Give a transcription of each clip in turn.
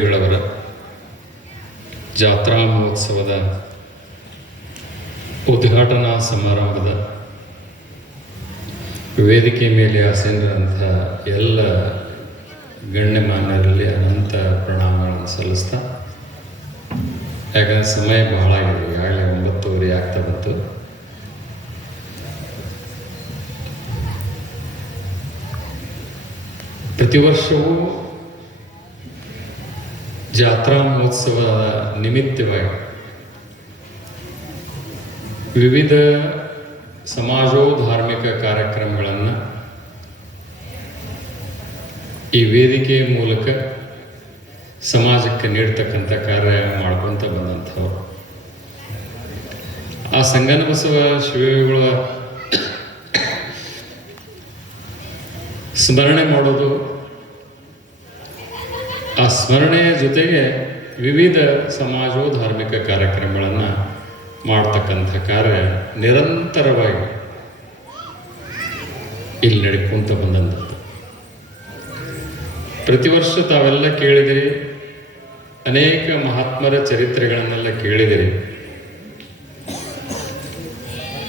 ಗಳವರ ಜಾತ್ರಾ ಮಹೋತ್ಸವದ ಉದ್ಘಾಟನಾ ಸಮಾರಂಭದ ವೇದಿಕೆ ಮೇಲೆ ಆಸೀನರಂಥ ಎಲ್ಲ ಗಣ್ಯಮಾನ್ಯರಲ್ಲಿ ಅನಂತ ಪ್ರಣಾಮಗಳನ್ನು ಸಲ್ಲಿಸ್ತಾ, ಯಾಕಂದರೆ ಸಮಯ ಬಹಳ ಆಗಿದೆ, ಈಗಾಗಲೇ ಒಂಬತ್ತುವರೆ ಆಗ್ತಾ ಬಂತು. ಪ್ರತಿ ವರ್ಷವೂ ಜಾತ್ರಾ ಮಹೋತ್ಸವದ ನಿಮಿತ್ತವಾಗಿ ವಿವಿಧ ಸಮಾಜೋ ಧಾರ್ಮಿಕ ಕಾರ್ಯಕ್ರಮಗಳನ್ನು ಈ ವೇದಿಕೆಯ ಮೂಲಕ ಸಮಾಜಕ್ಕೆ ನೀಡ್ತಕ್ಕಂಥ ಕಾರ್ಯ ಮಾಡ್ಕೊತ ಬಂದಂಥವ್ರು. ಆ ಸಂಗನ ಬಸವ ಶಿವಗಳ ಸ್ಮರಣೆ ಮಾಡೋದು ಆ ಸ್ಮರಣೆಯ ಜೊತೆಗೆ ವಿವಿಧ ಸಮಾಜೋಧಾರ್ಮಿಕ ಕಾರ್ಯಕ್ರಮಗಳನ್ನು ಮಾಡ್ತಕ್ಕಂಥ ಕಾರ್ಯ ನಿರಂತರವಾಗಿ ಇಲ್ಲಿ ನಡ್ಕೊಂತ ಬಂದಂಥದ್ದು. ಪ್ರತಿ ವರ್ಷ ತಾವೆಲ್ಲ ಕೇಳಿದಿರಿ, ಅನೇಕ ಮಹಾತ್ಮರ ಚರಿತ್ರೆಗಳನ್ನೆಲ್ಲ ಕೇಳಿದಿರಿ.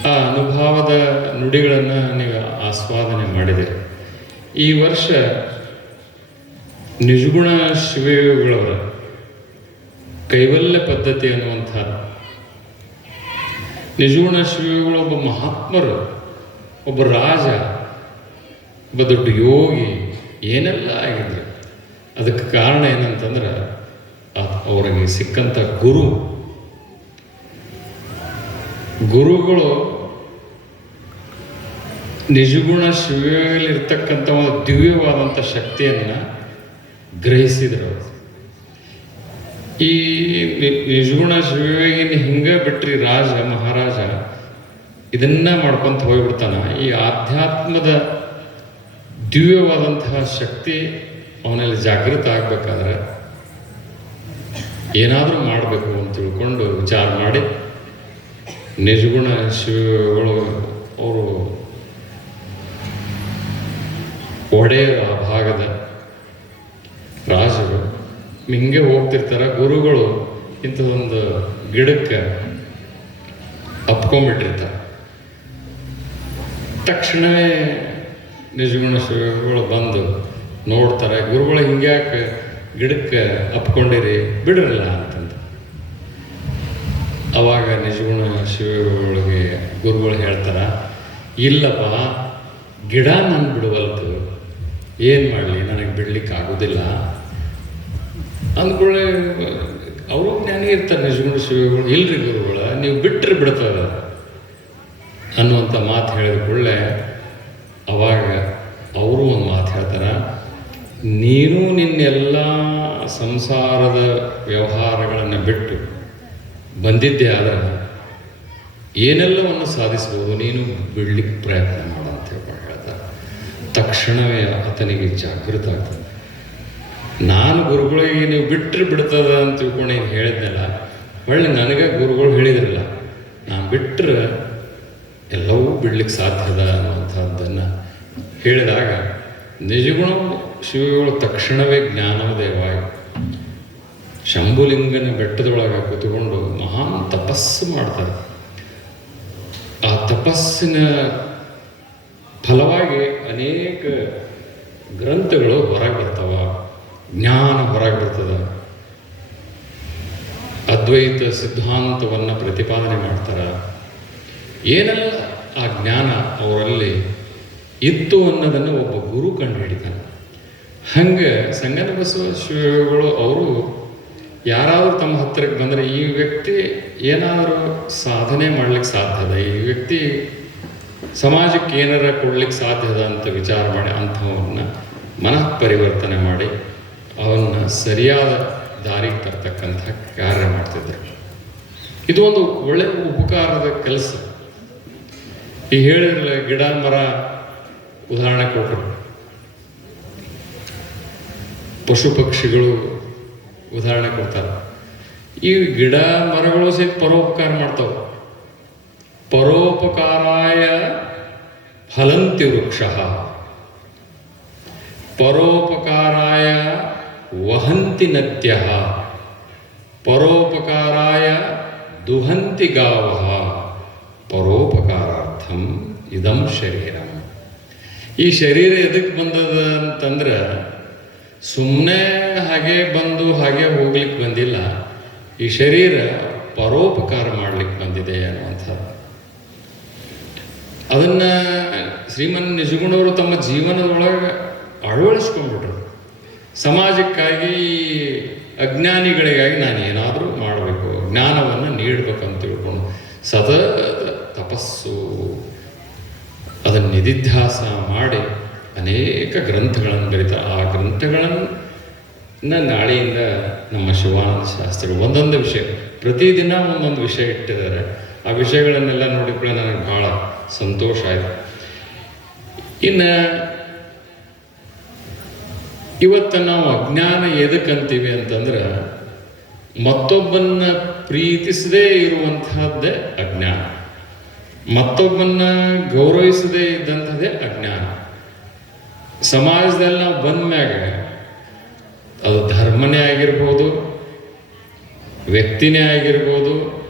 ಆ ಅನುಭವದ ನುಡಿಗಳನ್ನು ನೀವು ಆಸ್ವಾದನೆ ಮಾಡಿದಿರಿ. ಈ ವರ್ಷ ನಿಜಗುಣ ಶಿವಯೋಗಿಗಳವರ ಕೈವಲ್ಯ ಪದ್ಧತಿ ಅನ್ನುವಂಥ ನಿಜಗುಣ ಶಿವಯೋಗಿಗಳು ಒಬ್ಬ ಮಹಾತ್ಮರು, ಒಬ್ಬ ರಾಜ, ಒಬ್ಬ ದೊಡ್ಡ ಯೋಗಿ, ಏನೆಲ್ಲ ಆಗಿದ್ರು. ಅದಕ್ಕೆ ಕಾರಣ ಏನಂತಂದ್ರೆ ಅವರಿಗೆ ಸಿಕ್ಕಂಥ ಗುರು. ಗುರುಗಳು ನಿಜಗುಣ ಶಿವಲಿರ್ತಕ್ಕಂಥ ಒಂದು ದಿವ್ಯವಾದಂಥ ಶಕ್ತಿಯನ್ನು ಗ್ರಹಿಸಿದರು. ಈ ನಿಜಗುಣ ಶಿವಿನ ಹಿಂಗೆ ಬಿಟ್ರಿ ರಾಜ, ಮಹಾರಾಜ, ಇದನ್ನ ಮಾಡ್ಕೊಂತ ಹೋಗ್ಬಿಡ್ತಾನ ಈ ಆಧ್ಯಾತ್ಮದ ದಿವ್ಯವಾದಂತಹ ಶಕ್ತಿ ಅವನಲ್ಲಿ ಜಾಗೃತ ಆಗ್ಬೇಕಾದ್ರೆ ಏನಾದರೂ ಮಾಡಬೇಕು ಅಂತ ತಿಳ್ಕೊಂಡು ವಿಚಾರ ಮಾಡಿ ನಿಜಗುಣ ಶಿವಗಳು ಅವರು ಒಡೆಯರ ಹಿಂಗೆ ಹೋಗ್ತಿರ್ತಾರೆ. ಗುರುಗಳು ಇಂಥದೊಂದು ಗಿಡಕ್ಕೆ ಅಪ್ಕೊಂಡ್ಬಿಟ್ಟಿರ್ತಾರೆ. ತಕ್ಷಣವೇ ನಿಜಗುಣ ಶಿವಗಳು ಬಂದು ನೋಡ್ತಾರೆ, ಗುರುಗಳು ಹಿಂಗ್ಯಾಕೆ ಗಿಡಕ್ಕೆ ಅಪ್ಕೊಂಡಿರಿ? ಬಿಡಿರಲ್ಲ ಅಂತಂದು. ಅವಾಗ ನಿಜಗುಣ ಶಿವಗಳಿಗೆ ಗುರುಗಳು ಹೇಳ್ತಾರ, ಇಲ್ಲಪ್ಪ, ಗಿಡ ನಾನು ಬಿಡುವಲ್ತು. ಏನು ಮಾಡಲಿ? ನನಗೆ ಬಿಡ್ಲಿಕ್ಕೆ ಆಗೋದಿಲ್ಲ ಅಂದ್ಕೊಳ್ಳೆ ಅವರು ಜ್ಞಾನಿ ಇರ್ತಾರೆ, ನಿಜಗುಣ ಶಿವಗಳು. ಇಲ್ರಿ ಗುರುಗಳ, ನೀವು ಬಿಟ್ಟರೆ ಬಿಡ್ತದ ಅನ್ನುವಂಥ ಮಾತು ಹೇಳಿದ ಕೂಡಲೇ ಅವಾಗ ಅವರು ಒಂದು ಮಾತು ಹೇಳ್ತಾರೆ, ನೀನು ನಿನ್ನೆಲ್ಲ ಸಂಸಾರದ ವ್ಯವಹಾರಗಳನ್ನು ಬಿಟ್ಟು ಬಂದಿದ್ದೆ ಆದರೆ ಏನೆಲ್ಲವನ್ನು ಸಾಧಿಸ್ಬೋದು ನೀನು ಬಿಡ್ಲಿಕ್ಕೆ ಪ್ರಯತ್ನ ಮಾಡು ಅಂತ ಹೇಳ್ತಾರೆ. ತಕ್ಷಣವೇ ಆತನಿಗೆ ಜಾಗೃತ ಆಗ್ತದೆ. ನಾನು ಗುರುಗಳಿಗೆ ನೀವು ಬಿಟ್ಟರೆ ಬಿಡ್ತದ ಅಂತ ತಿಳ್ಕೊಂಡು ಏನು ಹೇಳಿದ್ನಲ್ಲ, ಒಳ್ಳೆ ನನಗೆ ಗುರುಗಳು ಹೇಳಿದ್ರಲ್ಲ, ನಾನು ಬಿಟ್ಟರೆ ಎಲ್ಲವೂ ಬಿಡ್ಲಿಕ್ಕೆ ಸಾಧ್ಯದ ಅನ್ನುವಂಥದ್ದನ್ನು ಹೇಳಿದಾಗ, ನಿಜಗುಣ ಶಿವಗಳು ತಕ್ಷಣವೇ ಜ್ಞಾನೋದಯವಾಗಿ ಶಂಭುಲಿಂಗನ ಬೆಟ್ಟದೊಳಗೆ ಕೂತ್ಕೊಂಡು ಮಹಾನ್ ತಪಸ್ಸು ಮಾಡ್ತಾರೆ. ಆ ತಪಸ್ಸಿನ ಫಲವಾಗಿ ಅನೇಕ ಗ್ರಂಥಗಳು ಹೊರಗೆ ಜ್ಞಾನ ಹೊರಗೆ ಬರ್ತದ ಅದ್ವೈತ ಸಿದ್ಧಾಂತವನ್ನು ಪ್ರತಿಪಾದನೆ ಮಾಡ್ತಾರೆ. ಏನೆಲ್ಲ ಆ ಜ್ಞಾನ ಅವರಲ್ಲಿ ಇತ್ತು ಅನ್ನೋದನ್ನು ಒಬ್ಬ ಗುರು ಕಂಡು ಹಿಡಿತಾನೆ ಹಂಗೆ ಸಂಗನ ಬಸವ ಶಿವಗಳು ಅವರು ಯಾರಾದರೂ ತಮ್ಮ ಹತ್ತಿರಕ್ಕೆ ಬಂದರೆ ಈ ವ್ಯಕ್ತಿ ಏನಾದರೂ ಸಾಧನೆ ಮಾಡ್ಲಿಕ್ಕೆ ಸಾಧ್ಯದ ಈ ವ್ಯಕ್ತಿ ಸಮಾಜಕ್ಕೆ ಏನಾರ ಕೊಡ್ಲಿಕ್ಕೆ ಸಾಧ್ಯದ ಅಂತ ವಿಚಾರ ಮಾಡಿ ಅಂಥವನ್ನ ಮನಃ ಪರಿವರ್ತನೆ ಮಾಡಿ ಅವನ್ನ ಸರಿಯಾದ ದಾರಿಗೆ ತರ್ತಕ್ಕಂಥ ಕಾರ್ಯ ಮಾಡ್ತಿದ್ದರು ಇದು ಒಂದು ಒಳ್ಳೆಯ ಉಪಕಾರದ ಕೆಲಸ. ಈ ಹೇಳಿದ್ರಲ್ಲ, ಗಿಡ, ಮರ ಉದಾಹರಣೆ ಕೊಟ್ಟರು ಪಶು ಪಕ್ಷಿಗಳು ಉದಾಹರಣೆ ಕೊಡ್ತಾರೆ. ಈ ಗಿಡ, ಮರಗಳು ಸಹಿತ ಪರೋಪಕಾರ ಮಾಡ್ತಾವೆ. ಪರೋಪಕಾರಾಯ ಫಲಂತಿ ವೃಕ್ಷ. ಪರೋಪಕಾರಾಯ ವಹಂತಿ ನತ್ಯ. ಪರೋಪಕಾರಾಯ ದುಹಂತಿ ಗಾವ. ಪರೋಪಕಾರಾರ್ಥಂ ಇದಂ ಶರೀರ. ಈ ಶರೀರ ಎದಕ್ಕೆ ಬಂದದ ಅಂತಂದ್ರೆ ಸುಮ್ಮನೆ ಹಾಗೆ ಬಂದು ಹಾಗೆ ಹೋಗ್ಲಿಕ್ಕೆ ಬಂದಿಲ್ಲ. ಈ ಶರೀರ ಪರೋಪಕಾರ ಮಾಡಲಿಕ್ಕೆ ಬಂದಿದೆ ಅನ್ನುವಂಥದ್ದು. ಅದನ್ನು ಶ್ರೀಮನ್ ನಿಜಗುಣವರು ತಮ್ಮ ಜೀವನದೊಳಗೆ ಅಳವಡಿಸ್ಕೊಂಡ್ಬಿಟ್ರು. ಸಮಾಜಕ್ಕಾಗಿ, ಅಜ್ಞಾನಿಗಳಿಗಾಗಿ ನಾನು ಏನಾದರೂ ಮಾಡಬೇಕು. ಜ್ಞಾನವನ್ನು ನೀಡಬೇಕಂತ ತಿಳ್ಕೊಂಡು ಸತತ ತಪಸ್ಸು, ಅದನ್ನು ನಿಧಿಧ್ಯಾಸ ಮಾಡಿ ಅನೇಕ ಗ್ರಂಥಗಳನ್ನು ಬರೀತಾರೆ ಆ ಗ್ರಂಥಗಳನ್ನು ನಾಳೆಯಿಂದ ನಮ್ಮ ಶಿವಾನಂದ ಶಾಸ್ತ್ರಿಗಳು ಒಂದೊಂದು ವಿಷಯ, ಪ್ರತಿದಿನ ಒಂದೊಂದು ವಿಷಯ ಇಟ್ಟಿದ್ದಾರೆ. ಆ ವಿಷಯಗಳನ್ನೆಲ್ಲ ನೋಡಿಕೊಳ್ಳೆ ನನಗೆ ಭಾಳ ಸಂತೋಷ ಆಯಿತು. ಇನ್ನು ಇವತ್ತು ನಾವು ಅಜ್ಞಾನ ಎದಕ್ಕಂತೀವಿ ಅಂತಂದ್ರೆ, ಮತ್ತೊಬ್ಬನ್ನ ಪ್ರೀತಿಸದೇ ಇರುವಂತಹದ್ದೇ ಅಜ್ಞಾನ. ಮತ್ತೊಬ್ಬನ್ನ ಗೌರವಿಸದೇ ಇದ್ದಂಥದ್ದೇ ಅಜ್ಞಾನ. ಸಮಾಜದಲ್ಲಿ ನಾವು ಬಂದ ಮ್ಯಾಗ ಅದು ಧರ್ಮನೇ ಆಗಿರ್ಬೋದು, ವ್ಯಕ್ತಿನೇ ಆಗಿರ್ಬೋದು,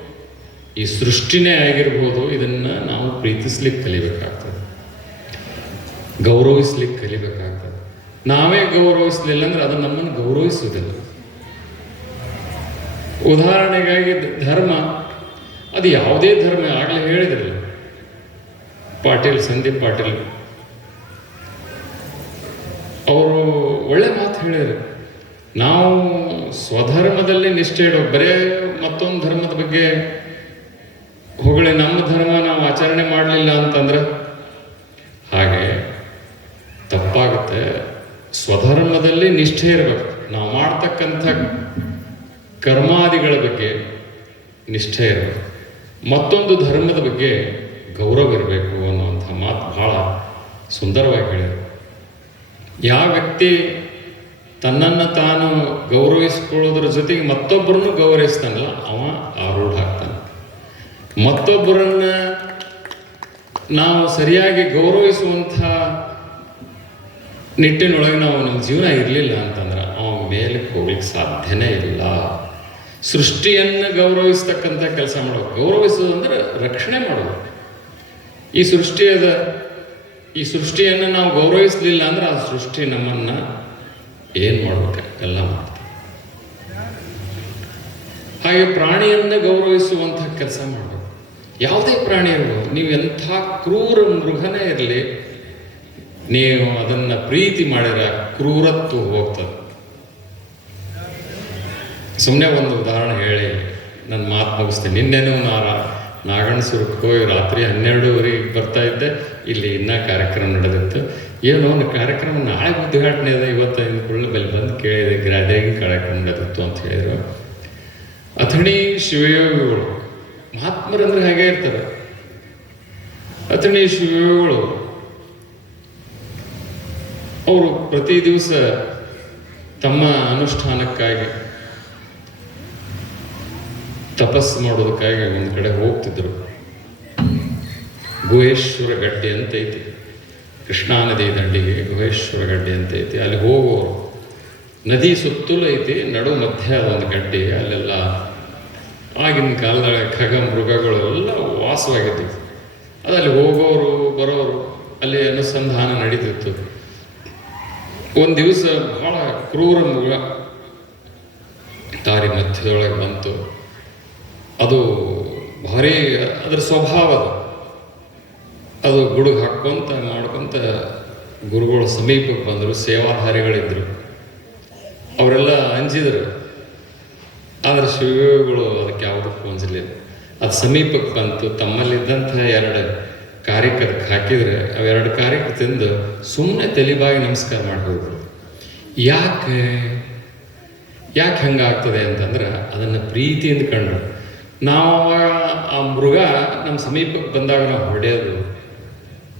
ಈ ಸೃಷ್ಟಿನೇ ಆಗಿರ್ಬೋದು, ಇದನ್ನ ನಾವು ಪ್ರೀತಿಸ್ಲಿಕ್ಕೆ ಕಲಿಬೇಕಾಗ್ತದೆ. ಗೌರವಿಸ್ಲಿಕ್ಕೆ ಕಲಿಬೇಕಾಗ್ತದೆ. ನಾವೇ ಗೌರವಿಸಲಿಲ್ಲ ಅಂದ್ರೆ ಅದು ನಮ್ಮನ್ನು ಗೌರವಿಸುವುದಿಲ್ಲ. ಉದಾಹರಣೆಗಾಗಿ ಧರ್ಮ, ಅದು ಯಾವುದೇ ಧರ್ಮ ಆಗಲೇ ಹೇಳಿದ್ರಲ್ಲ. ಪಾಟೀಲ್, ಸಂದೀಪ್ ಪಾಟೀಲ್. ಅವರು ಒಳ್ಳೆ ಮಾತು ಹೇಳಿದರು. ನಾವು ಸ್ವಧರ್ಮದಲ್ಲಿ ನಿಷ್ಠೆ ಇಡೋ ಬರೇ ಮತ್ತೊಂದು ಧರ್ಮದ ಬಗ್ಗೆ ಹೊಗಳೆ, ನಮ್ಮ ಧರ್ಮ ನಾವು ಆಚರಣೆ ಮಾಡಲಿಲ್ಲ ಅಂತಂದ್ರೆ ಹಾಗೆ ತಪ್ಪಾಗುತ್ತೆ. ಸ್ವಧರ್ಮದಲ್ಲಿ ನಿಷ್ಠೆ ಇರಬೇಕು. ನಾವು ಮಾಡ್ತಕ್ಕಂಥ ಕರ್ಮಾದಿಗಳ ಬಗ್ಗೆ ನಿಷ್ಠೆ ಇರಬೇಕು. ಮತ್ತೊಂದು ಧರ್ಮದ ಬಗ್ಗೆ ಗೌರವ ಇರಬೇಕು ಅನ್ನುವಂಥ ಮಾತು ಬಹಳ ಸುಂದರವಾಗಿ ಹೇಳಿದರು. ಯಾವ ವ್ಯಕ್ತಿ ತನ್ನನ್ನು ತಾನು ಗೌರವಿಸಿಕೊಳ್ಳೋದ್ರ ಜೊತೆಗೆ ಮತ್ತೊಬ್ಬರನ್ನು ಗೌರವಿಸ್ತಾನಲ್ಲ, ಅವ ಆರೂಢ ಆಗ್ತಾನೆ. ಮತ್ತೊಬ್ಬರನ್ನು ನಾವು ಸರಿಯಾಗಿ ಗೌರವಿಸುವಂಥ ನಿಟ್ಟಿನೊಳಗೆ ನಾವು ನಮ್ಮ ಜೀವನ ಇರಲಿಲ್ಲ ಅಂತಂದ್ರೆ ಅವನ ಮೇಲೆ ಹೋಗ್ಲಿಕ್ಕೆ ಸಾಧ್ಯನೇ ಇಲ್ಲ. ಸೃಷ್ಟಿಯನ್ನು ಗೌರವಿಸ್ತಕ್ಕಂಥ ಕೆಲಸ ಮಾಡೋದು. ಗೌರವಿಸೋದು ಅಂದ್ರೆ ರಕ್ಷಣೆ ಮಾಡೋದು. ಈ ಸೃಷ್ಟಿಯದ, ಈ ಸೃಷ್ಟಿಯನ್ನು ನಾವು ಗೌರವಿಸಲಿಲ್ಲ ಅಂದ್ರೆ ಆ ಸೃಷ್ಟಿ ನಮ್ಮನ್ನ ಏನು ಮಾಡ್ಬೇಕು? ಎಲ್ಲ ಮಾಡ್ತಾರೆ ಹಾಗೆ ಪ್ರಾಣಿಯನ್ನ ಗೌರವಿಸುವಂಥ ಕೆಲಸ ಮಾಡಬೇಕು. ಯಾವುದೇ ಪ್ರಾಣಿ ಇರ್ಬೋದು ನೀವು ಎಂಥ ಕ್ರೂರ ಮೃಗನೇ ಇರಲಿ ನೀವು ಅದನ್ನ ಪ್ರೀತಿ ಮಾಡಿರ ಕ್ರೂರತ್ವ ಹೋಗ್ತದೆ. ಸುಮ್ಮನೆ ಒಂದು ಉದಾಹರಣೆ ಹೇಳಿ ನನ್ನ ಮಾತು ಮುಗಿಸ್ತೀನಿ. ನಿನ್ನೆನೂ ನಾನು ನಾಗಣಸುರಕ್ಕೆ ಹೋಗಿ ರಾತ್ರಿ ಹನ್ನೆರಡೂವರೆಗೆ ಬರ್ತಾ ಇದ್ದೆ. ಇಲ್ಲಿ ಇನ್ನೂ ಕಾರ್ಯಕ್ರಮ ನಡೆದಿತ್ತು. ಏನು ಒಂದು ಕಾರ್ಯಕ್ರಮ ನಾಳೆ ಉದ್ಘಾಟನೆ ಇದೆ. ಇವತ್ತು ಕೂಡ ಬೆಲೆ ಬಂದು ಕೇಳಿದೆ. ಗ್ರಾದೇಗಿ ಕಾರ್ಯಕ್ರಮ ನಡೆದಿತ್ತು ಅಂತ ಹೇಳಿದ್ರು. ಅಥಣಿ ಶಿವಯೋಗಿಗಳು, ಮಹಾತ್ಮರಂದ್ರೆ ಹಾಗೆ ಇರ್ತಾರೆ. ಅಥಣಿ ಶಿವಯೋಗಿಗಳು ಅವರು ಪ್ರತಿ ದಿವಸ ತಮ್ಮ ಅನುಷ್ಠಾನಕ್ಕಾಗಿ ತಪಸ್ಸು ಮಾಡೋದಕ್ಕಾಗಿ ಒಂದು ಕಡೆ ಹೋಗ್ತಿದ್ರು. ಗುಹೇಶ್ವರ ಗಡ್ಡೆ ಅಂತ ಐತಿ. ಕೃಷ್ಣಾ ನದಿ ದಂಡಿಗೆ ಗುಹೇಶ್ವರ ಗಡ್ಡೆ ಅಂತ ಐತಿ. ಅಲ್ಲಿ ಹೋಗೋರು. ನದಿ ಸುತ್ತಲೂ ಐತಿ, ನಡು ಮಧ್ಯ ಒಂದು ಗಡ್ಡೆ, ಅಲ್ಲೆಲ್ಲ ಆಗಿನ ಕಾಲದ ಖಗ ಮೃಗಗಳೆಲ್ಲ ವಾಸವಾಗಿದ್ದವು ಅದಲ್ಲಿ ಹೋಗೋರು, ಬರೋರು, ಅಲ್ಲಿ ಅನುಸಂಧಾನ ನಡೀತಿತ್ತು. ಒಂದು ದಿವಸ ಬಹಳ ಕ್ರೂರ ಮೃಗ ದಾರಿ ಮಧ್ಯದೊಳಗೆ ಬಂತು. ಅದು ಭಾರಿ ಅದರ ಸ್ವಭಾವ ಅದು. ಅದು ಗುಡುಗು ಹಾಕ್ಕೊಂತ ಮಾಡ್ಕೊಂತ ಗುರುಗಳ ಸಮೀಪಕ್ಕೆ ಬಂದರು, ಸೇವಾಹಾರಿಗಳಿದ್ರು. ಅವರೆಲ್ಲ ಅಂಜಿದರು. ಆದರೆ ಶಿವಗಳು ಅದಕ್ಕೆ ಯಾವುದಕ್ಕೂ ಅಂಜಲಿಲ್ಲ. ಅದು ಸಮೀಪಕ್ಕೆ ಬಂತು ತಮ್ಮಲ್ಲಿದ್ದಂಥ ಎರಡು ಕಾರ್ಯಕ್ಕೆ ಹಾಕಿದರೆ ಅವೆರಡು ಕಾರ್ಯಕ್ಕೆ ತಿಂದು ಸುಮ್ಮನೆ ತಲೆಬಾಗಿ ನಮಸ್ಕಾರ ಮಾಡಿ ಹೋಗ್ಬಿಡು ಯಾಕೆ? ಯಾಕೆ ಹಂಗಾಗ್ತದೆ ಅಂತಂದ್ರೆ ಅದನ್ನು ಪ್ರೀತಿಯಿಂದ ಕಂಡ್ರು. ನಾವು ಆ ಮೃಗ ನಮ್ಮ ಸಮೀಪಕ್ಕೆ ಬಂದಾಗ ನಾವು ಹೊಡೆಯೋದು,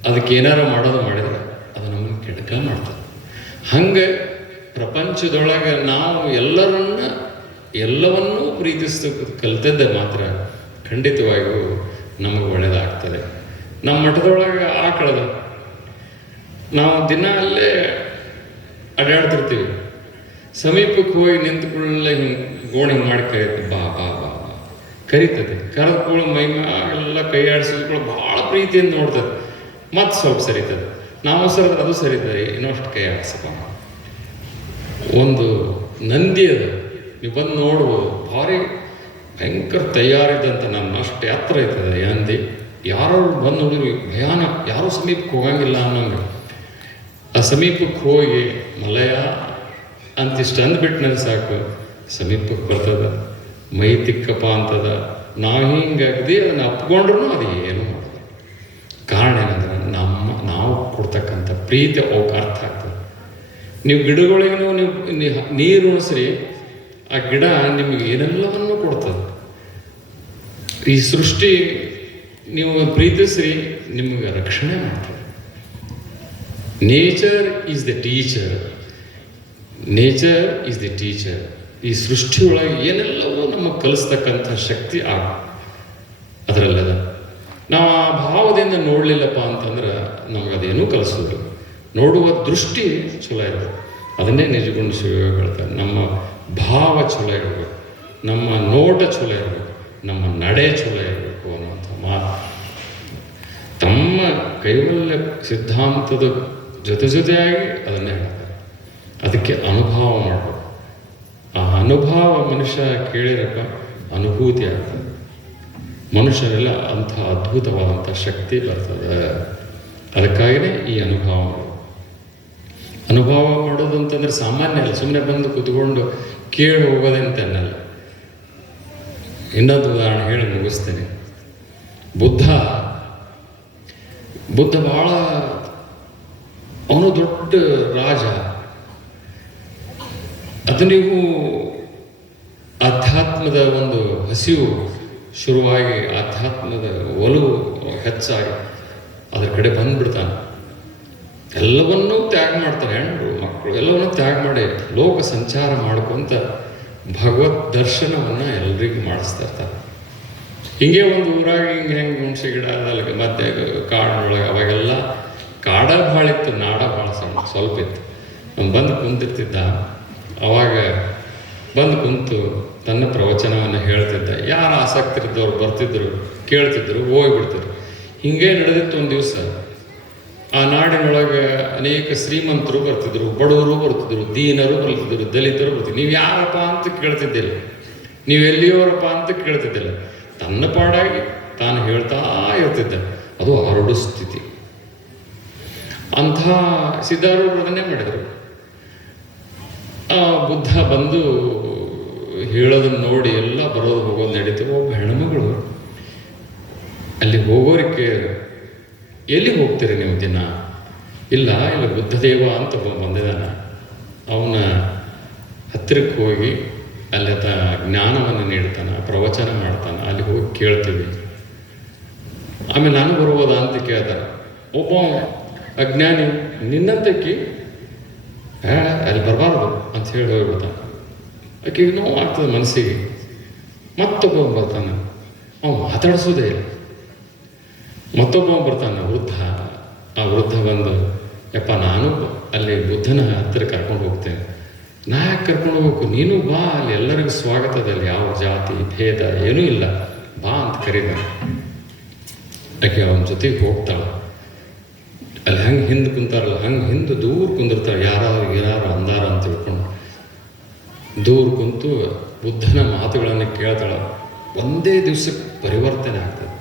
ಅದಕ್ಕೆ ಏನಾರು ಮಾಡೋದು ಮಾಡಿದ್ರೆ ಅದು ನಮ್ಮನ್ನು ಕೆಡಕ ಮಾಡ್ತದೆ. ಹಂಗೆ ಪ್ರಪಂಚದೊಳಗೆ ನಾವು ಎಲ್ಲರನ್ನ ಎಲ್ಲವನ್ನೂ ಪ್ರೀತಿಸ್ತ ಕಲ್ತದ್ದೆ ಮಾತ್ರ ಖಂಡಿತವಾಗಿಯೂ ನಮಗೆ ಒಳ್ಳೆಯದಾಗ್ತದೆ. ನಮ್ಮ ಮಠದೊಳಗೆ ಆಕಳದ ನಾವು ದಿನ ಅಲ್ಲೇ ಅಡ್ಡಾಡ್ತಿರ್ತೀವಿ ಸಮೀಪಕ್ಕೆ ಹೋಗಿ ನಿಂತ್ಕೊಳ್ಳೆ ಹಿಂಗೆ ಗೋಣಿ ಮಾಡಿ ಕರೀತದೆ ಬಾ ಬಾ ಬಾ ಬಾ. ಕರಿತದೆ. ಕರೆದ್ಕೊಳ್ಳೋ ಮೈ ಮ್ಯಾಗೆಲ್ಲ ಕೈ ಆಡಿಸಿದ್ಕೊಳ್ಳೋ ಭಾಳ ಪ್ರೀತಿಯಿಂದ ನೋಡ್ತದೆ. ಮತ್ತೆ ಸ್ವಲ್ಪ ಸರಿತದೆ. ನಾವು ಸರಿದ್ರೆ ಅದು ಸರಿತದೆ, ಇನ್ನಷ್ಟು ಕೈ ಆಡಿಸಪ್ಪ. ಒಂದು ನಂದಿ ಅದು. ನೀವು ಬಂದು ನೋಡ್ಬೋದು. ಭಾರಿ ಭಯಂಕರ ತಯಾರಿದಂತ ನಮ್ಮ ಅಷ್ಟು ಎತ್ತರ ಇರ್ತದೆ ನಂದಿ ಯಾರು ಬಂದು ನೋಡಿದ್ರು ಭಯಾನಕ, ಯಾರೂ ಸಮೀಪಕ್ಕೆ ಹೋಗಂಗಿಲ್ಲ ಅನ್ನೋಂಗೆ. ಆ ಸಮೀಪಕ್ಕೆ ಹೋಗಿ ಮಲಯ ಅಂತಿಷ್ಟು ಅಂದ್ಬಿಟ್ನಲ್ಲಿ ಸಾಕು, ಸಮೀಪಕ್ಕೆ ಬರ್ತದ, ಮೈ ತಿಕ್ಕಪ್ಪ ಅಂತದ. ನಾವು ಹಿಂಗೆ ಅಗದಿ ಅದನ್ನು ಅಪ್ಕೊಂಡ್ರು ಅದು ಏನು ಕಾರಣ ಏನಂದ್ರೆ ನಮ್ಮ, ನಾವು ಕೊಡ್ತಕ್ಕಂಥ ಪ್ರೀತಿ ಅವಕ್ಕೆ ಅರ್ಥ ಆಗ್ತದೆ. ನೀವು ಗಿಡಗಳಿಗೆ ನೀವು ನೀರು ಉಣಿಸ್ರಿ, ಆ ಗಿಡ ನಿಮಗೆ ಏನೆಲ್ಲವನ್ನು ಕೊಡ್ತದೆ. ಈ ಸೃಷ್ಟಿ ನೀವು ಪ್ರೀತಿಸ್ರಿ, ನಿಮಗೆ ರಕ್ಷಣೆ ಮಾಡ್ತಾರೆ nature is the teacher nature is the teacher ಈ ಸೃಷ್ಟಿಯೊಳಗೆ ಏನೆಲ್ಲವೂ ನಮಗೆ ಕಲಿಸ್ತಕ್ಕಂಥ ಶಕ್ತಿ ಆ ಅದರಲ್ಲದ ನಾವು ಆ ಭಾವದಿಂದ ನೋಡಲಿಲ್ಲಪ್ಪ ಅಂತಂದ್ರೆ ಅದೇನೂ ಕಲಿಸೋದು ನೋಡುವ ದೃಷ್ಟಿ ಚಲೋ ಇರಬೇಕು. ಅದನ್ನೇ ನಿಜಗೊಂಡು ಶಿವ ಹೇಳ್ತಾರೆ. ನಮ್ಮ ಭಾವ ಚಲೋ ಇರಬೇಕು. ನಮ್ಮ ನೋಟ ಚಲೋ ಇರಬೇಕು. ನಮ್ಮ ನಡೆ ಚಲೋ ಇರಬೇಕು ಅನ್ನುವಂಥ ಮಾತು. ಕೈವಲ್ಯ ಸಿದ್ಧಾಂತದ ಜೊತೆ ಜೊತೆಯಾಗಿ ಅದನ್ನೇ ಹೇಳ್ತಾರೆ. ಅದಕ್ಕೆ ಅನುಭವ ಮಾಡಬೇಕು. ಆ ಅನುಭವ ಮನುಷ್ಯ ಕೇಳಿರಪ್ಪ, ಅನುಭೂತಿ ಆಗ್ತದೆ. ಮನುಷ್ಯರೆಲ್ಲ ಅಂಥ ಅದ್ಭುತವಾದಂಥ ಶಕ್ತಿ ಬರ್ತದೆ. ಅದಕ್ಕಾಗಿಯೇ ಈ ಅನುಭವ ಅನುಭವ ಮಾಡೋದು ಅಂತಂದ್ರೆ ಸಾಮಾನ್ಯ ಅಲ್ಲ ಸುಮ್ಮನೆ ಬಂದು ಕುತ್ಕೊಂಡು ಕೇಳಿ ಹೋಗೋದಂತ ಅನ್ನಲ್ಲ ಇನ್ನೊಂದು ಉದಾಹರಣೆ ಹೇಳಿ ಮುಗಿಸ್ತೇನೆ. ಬುದ್ಧ ಬುದ್ಧ ಬಹಳ ಅವನು ದೊಡ್ಡ ರಾಜ. ಅದು ನೀವು ಆಧ್ಯಾತ್ಮದ ಒಂದು ಹಸಿವು ಶುರುವಾಗಿ ಆಧ್ಯಾತ್ಮದ ಒಲವು ಹೆಚ್ಚಾಗಿ ಅದರ ಕಡೆ ಬಂದ್ಬಿಡ್ತಾನೆ. ಎಲ್ಲವನ್ನೂ ತ್ಯಾಗ ಮಾಡ್ತಾರೆ ಹೆಣ್ಣು ಮಕ್ಕಳು ಎಲ್ಲವನ್ನೂ ತ್ಯಾಗ ಮಾಡಿ ಲೋಕ ಸಂಚಾರ ಮಾಡ್ಕೊಂತ ಭಗವತ್ ದರ್ಶನವನ್ನು ಎಲ್ರಿಗೂ ಮಾಡಿಸ್ತಾ ಇರ್ತಾರೆ. ಹಿಂಗೆ ಒಂದು ಊರಾಗ ಹಿಂಗೆ ಹೆಂಗೆ ಹುಣಸೆ ಗಿಡ ಅಲ್ಲಿ ಮತ್ತೆ ಕಾಡಿನೊಳಗೆ ಅವಾಗೆಲ್ಲ ಕಾಡ ಭಾಳ ಇತ್ತು, ನಾಡ ಭಾಳ ಸಣ್ಣ ಸ್ವಲ್ಪ ಇತ್ತು. ಬಂದು ಕುಂತಿರ್ತಿದ್ದ. ಅವಾಗ ಬಂದು ಕುಂತು ತನ್ನ ಪ್ರವಚನವನ್ನು ಹೇಳ್ತಿದ್ದ. ಯಾರು ಆಸಕ್ತಿ ಇದ್ದವ್ರು ಬರ್ತಿದ್ರು, ಕೇಳ್ತಿದ್ರು, ಹೋಗ್ಬಿಡ್ತಿದ್ರು. ಹಿಂಗೆ ನಡೆದಿತ್ತು ಒಂದು ದಿವಸ. ಆ ನಾಡಿನೊಳಗೆ ಅನೇಕ ಶ್ರೀಮಂತರು ಬರ್ತಿದ್ರು, ಬಡವರು ಬರ್ತಿದ್ರು, ದೀನರು ಬರ್ತಿದ್ರು, ದಲಿತರು ಬರ್ತಿದ್ರು. ನೀವು ಯಾರಪ್ಪ ಅಂತ ಕೇಳ್ತಿದ್ದಿಲ್ಲ. ನೀವು ಎಲ್ಲಿಯವರಪ್ಪ ಅಂತ ಕೇಳ್ತಿದ್ದಿಲ್ಲ. ತನ್ನ ಪಾಡಾಗಿ ತಾನು ಹೇಳ್ತಾ ಇರ್ತಿದ್ದ ಅದು ಹರಡು ಸ್ಥಿತಿ. ಅಂಥ ಸಿದ್ಧಾರೂಢರು ಅದನ್ನೇ ಮಾಡಿದರು. ಆ ಬುದ್ಧ ಬಂದು ಹೇಳೋದನ್ನು ನೋಡಿ ಎಲ್ಲ ಬರೋದು ಹೋಗೋದು ನಡೀತು. ಒಬ್ಬ ಹೆಣ್ಮಗಳು ಅಲ್ಲಿ ಹೋಗೋರಿಗೆ ಎಲ್ಲಿ ಹೋಗ್ತೀರಿ ನಿಮ್ಮ ದಿನ? ಇಲ್ಲ ಇಲ್ಲ ಬುದ್ಧದೇವ ಅಂತ ಬಂದಿದ್ದಾನ. ಅವನ ಹತ್ತಿರಕ್ಕೆ ಹೋಗಿ ಅಲ್ಲಿ ತ ಜ್ಞಾನವನ್ನು ನೀಡ್ತಾನೆ ಪ್ರವಚನ ಮಾಡ್ತಾನೆ ಅಲ್ಲಿ ಹೋಗಿ ಕೇಳ್ತೀವಿ. ಆಮೇಲೆ ನಾನು ಬರ್ಬೋದಾ ಅಂತ ಕೇಳ್ತಾರೆ ಒಬ್ಬ ಅಜ್ಞಾನಿ ನಿನ್ನಂತಕ್ಕಿ "ಏ, ಅಲ್ಲಿ ಬರಬಾರ್ದು ಅಂತ ಹೇಳಿ ಹೋಗ್ಬಿಡ್ತಾನೆ ಆಕೆಗೆ ನೋವು ಆಗ್ತದೆ ಮನಸ್ಸಿಗೆ. ಮತ್ತೊಬ್ಬ ಬರ್ತಾನೆ ಅವ್ನು ಮಾತಾಡಿಸೋದೇ ಇಲ್ಲ. ಮತ್ತೊಬ್ಬ ಬರ್ತಾನೆ ವೃದ್ಧ. ಆ ವೃದ್ಧ ಬಂದು ಯಪ್ಪ ನಾನು ಅಲ್ಲಿ ಬುದ್ಧನ ಹತ್ತಿರ ಕರ್ಕೊಂಡು ಹೋಗ್ತೇನೆ. ನಾ ಯಾಕೆ ಕರ್ಕೊಂಡು ಹೋಗ್ಬೇಕು. ನೀನು ಬಾ, ಅಲ್ಲಿ ಎಲ್ಲರಿಗೂ ಸ್ವಾಗತ ಅದ ಅಲ್ಲಿ ಯಾವ ಜಾತಿ, ಭೇದ ಏನೂ ಇಲ್ಲ. ಬಾ ಅಂತ ಕರೀತಾನೆ ಆಕೆ ಅವನ ಜೊತೆಗೆ ಹೋಗ್ತಾಳೆ. ಅಲ್ಲಿ ಹಂಗೆ ಹಿಂದೆ ಕುಂತಾರಲ್ಲ, ಹಂಗೆ ಹಿಂದೆ ದೂರ ಕುಂದಿರ್ತಾಳೆ. ಯಾರಾದ್ರು ಇರಾರು, ಅಂದಾರ ಅಂತ ತಿಳ್ಕೊಂಡು. ದೂರ ಕುಂತು ಬುದ್ಧನ ಮಾತುಗಳನ್ನು ಕೇಳ್ತಾಳೆ. ಒಂದೇ ದಿವ್ಸಕ್ಕೆ ಪರಿವರ್ತನೆ ಆಗ್ತದೆ.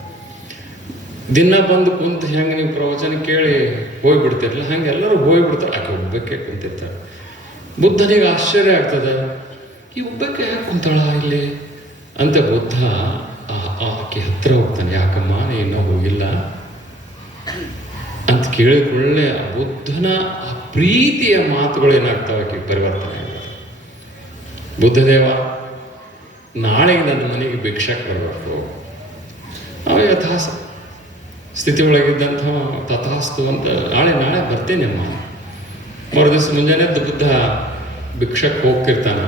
ದಿನ ಬಂದು ಕುಂತು ಹೆಂಗೆ ನೀವು ಪ್ರವಚನ ಕೇಳಿ ಹೋಗಿಬಿಡ್ತಿರಲಿಲ್ಲ ಹಂಗೆ ಎಲ್ಲರೂ ಹೋಗ್ಬಿಡ್ತಾರೆ. ಆಕೆ ಒಬ್ಬಕ್ಕೆ ಕುಂತಿರ್ತಾಳೆ. ಬುದ್ಧನಿಗೆ ಆಶ್ಚರ್ಯ ಆಗ್ತದೆ. ಈ ಒಬ್ಬಕ್ಕೆ ಯಾಕೆ ಕುಂತಾಳ ಇಲ್ಲಿ? ಅಂತ ಬುದ್ಧ ಆಕೆ ಹತ್ರ ಹೋಗ್ತಾನೆ. ಯಾಕಮ್ಮ, ನೀನು ಹೋಗಿಲ್ಲ ಅಂತ ಕೇಳಿಕೊಳ್ಳೆ ಆ ಬುದ್ಧನ ಆ ಪ್ರೀತಿಯ ಮಾತುಗಳು ಏನಾಗ್ತಾವೆ ಆಕೆ ಪರಿವರ್ತನೆ ಬುದ್ಧದೇವ ನಾಳೆ ನನ್ನ ಮನೆಗೆ ಭಿಕ್ಷಕ್ಕೆ ಬರಬೇಕು. ಅವ ಯಥಾಸ ಸ್ಥಿತಿ ಒಳಗಿದ್ದಂಥ ತಥಾಸ್ತು ಅಂತ ನಾಳೆ ನಾಳೆ ಬರ್ತೇನೆ ಅಮ್ಮ ಮರುದಿವ್ಸ ಮುಂಜಾನೆ ಎದ್ದು ಬುದ್ಧ ಭಿಕ್ಷಕ್ಕೆ ಹೋಗ್ತಿರ್ತಾನ.